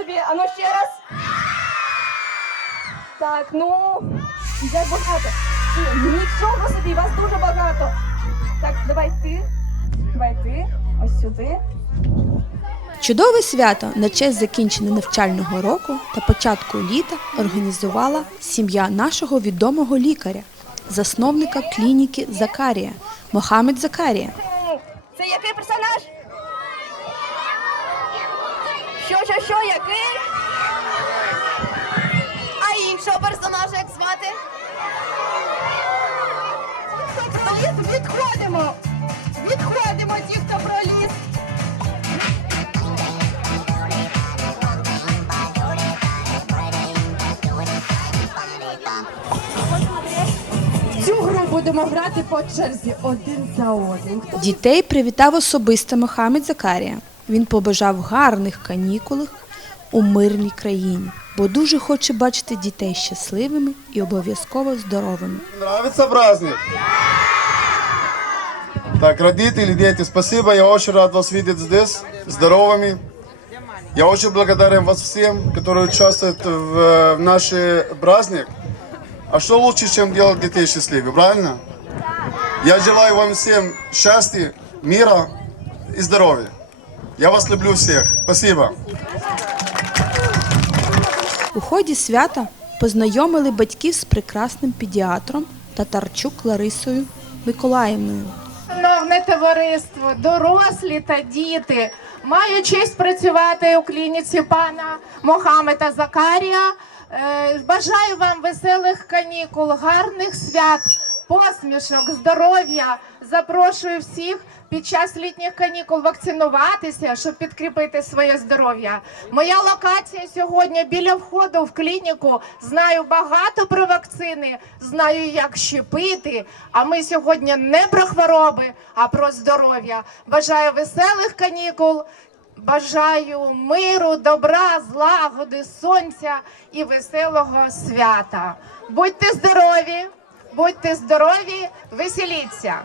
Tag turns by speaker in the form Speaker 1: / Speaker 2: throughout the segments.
Speaker 1: собі, а ну ще раз. Так, ну, як багато. Нічого собі, вас дуже багато. Так, давай ти, ось сюди.
Speaker 2: Чудове свято на честь закінчення навчального року та початку літа організувала сім'я нашого відомого лікаря, засновника клініки Закарія, Мохамед Закарія.
Speaker 1: Це який персонаж? Що, який?
Speaker 3: А іншого персонажа як звати?
Speaker 1: Відходимо, ті, хто проліз.
Speaker 4: Цю гру будемо грати по черзі один за одним.
Speaker 2: Дітей привітав особисто Мохамед Закарія. Він побажав гарних канікул у мирній країні, бо дуже хоче бачити дітей щасливими і обов'язково здоровими.
Speaker 5: Нравится праздник? Так, родители, дети, спасибо. Я очень рад вас видеть здесь, здоровыми. Я очень благодарен вас всем, которые участвуют в наш праздник. А что лучше, чем делать детей счастливыми, правильно? Я желаю вам всем счастья, мира и здоровья. Я вас люблю всех. Спасибо.
Speaker 2: У ході свята познайомили батьків з прекрасним педіатром Татарчук Ларисою Миколаївною.
Speaker 4: Шановне товариство, дорослі та діти, маю честь працювати у клініці пана Мохамеда Закарія. Бажаю вам веселих канікул, гарних свят, посмішок, здоров'я. Запрошую всіх під час літніх канікул вакцинуватися, щоб підкріпити своє здоров'я. Моя локація сьогодні біля входу в клініку. Знаю багато про вакцини, знаю, як щепити. А ми сьогодні не про хвороби, а про здоров'я. Бажаю веселих канікул. Бажаю миру, добра, злагоди, сонця і веселого свята. Будьте здорові, веселіться.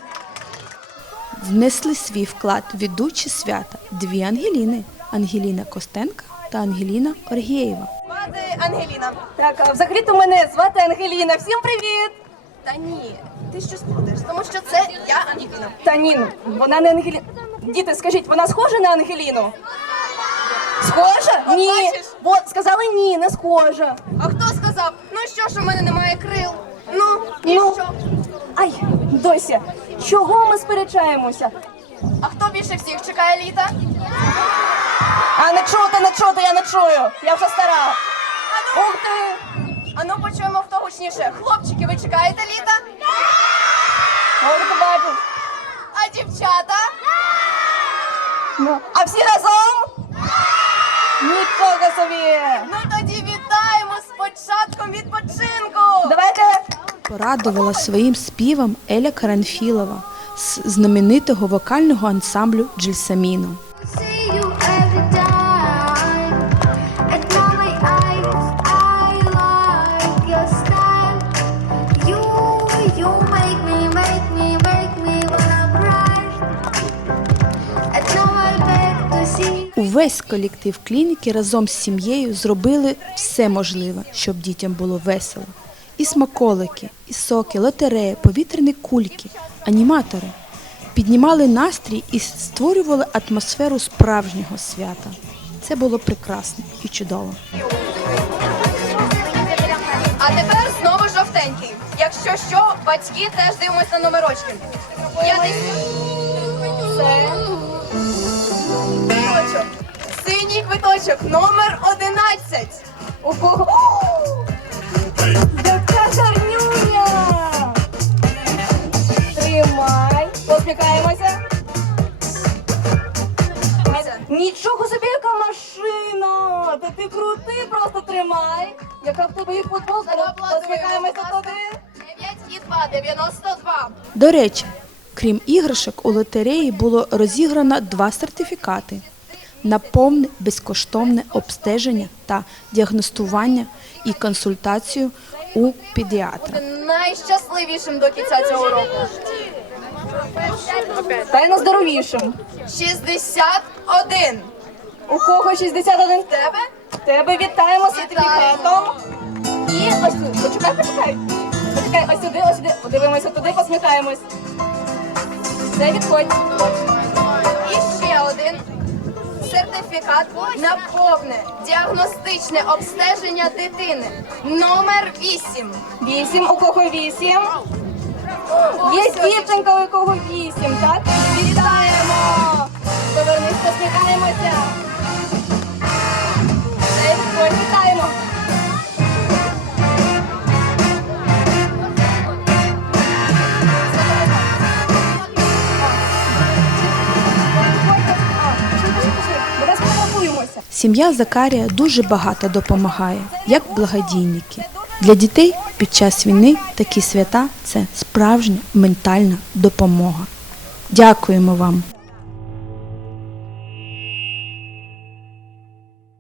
Speaker 2: Внесли свій вклад ведучі свята дві Ангеліни – Ангеліна Костенка та Ангеліна Оргієва.
Speaker 1: Звати Ангеліна. Так, а взагалі-то мене звати Ангеліна. Всім привіт!
Speaker 3: Та ні, ти щось плутаєш, тому що це я Ангеліна.
Speaker 1: Та ні, вона не Ангеліна. Діти, скажіть, вона схожа на Ангеліну? Схожа?
Speaker 3: От
Speaker 1: Ні.
Speaker 3: бачиш?
Speaker 1: Бо сказали ні, не схожа.
Speaker 3: А хто сказав? Ну що ж у мене немає крил? Ну, і
Speaker 1: Ну.
Speaker 3: що?
Speaker 1: Ай, Дося, чого ми сперечаємося?
Speaker 3: А хто більше всіх чекає літа?
Speaker 1: А не чути, я не чую. Я вже стара. Ух ти!
Speaker 3: Ану почуємо хто гучніше. Хлопчики, ви чекаєте літа?
Speaker 1: Ой, ти бачиш.
Speaker 3: А дівчата?
Speaker 1: Ну, а всі разом? Нічого собі!
Speaker 3: Ну тоді вітаємо з початком відпочинку!
Speaker 1: Давайте.
Speaker 2: Порадувала своїм співом Еля Каранфілова з знаменитого вокального ансамблю «Джельсаміно».
Speaker 6: See you every time, and now my eyes, I like your style. You make me wanna cry. And now I beg to see.
Speaker 2: Увесь колектив клініки разом з сім'єю зробили все можливе, щоб дітям було весело. І смаколики, і соки, лотереї, повітряні кульки, аніматори. Піднімали настрій і створювали атмосферу справжнього свята. Це було прекрасно і чудово.
Speaker 3: А тепер знову жовтенький. Якщо що, батьки теж дивимось на номерочки. Я десь... Це... Квиточок. Синій квиточок, номер 11.
Speaker 1: У кого? Яка гарнюня! Тримай. Посміхаємося. Нічого собі, яка машина! Та ти крутий, просто тримай. Яка в тебе і футболка. Посміхаємося туди.
Speaker 3: 9,2, 92.
Speaker 2: До речі, крім іграшок, у лотереї було розіграно 2 сертифікати на повне безкоштовне обстеження та діагностування і консультацію у педіатра.
Speaker 3: Найщасливішим до кінця цього року.
Speaker 1: Та й найздоровішим.
Speaker 3: 61.
Speaker 1: У кого 61?
Speaker 3: Тебе?
Speaker 1: Тебе вітаємо з сертифікатом. І ось тут. Почекай. Почекай, ось сюди. Подивимося туди, посміхаємось. Все, відходь.
Speaker 3: І ще один сертифікат на повне діагностичне обстеження дитини. Номер 8.
Speaker 1: 8. У кого 8? Є дівчинка, у кого 8, так? Вітаємо! Повернись, посміхаємося. Все, відходь, вітаємо. Давай сфотографуємося.
Speaker 2: Сім'я Закарія дуже багато допомагає, як благодійники. Для дітей під час війни такі свята – це справжня ментальна допомога. Дякуємо вам!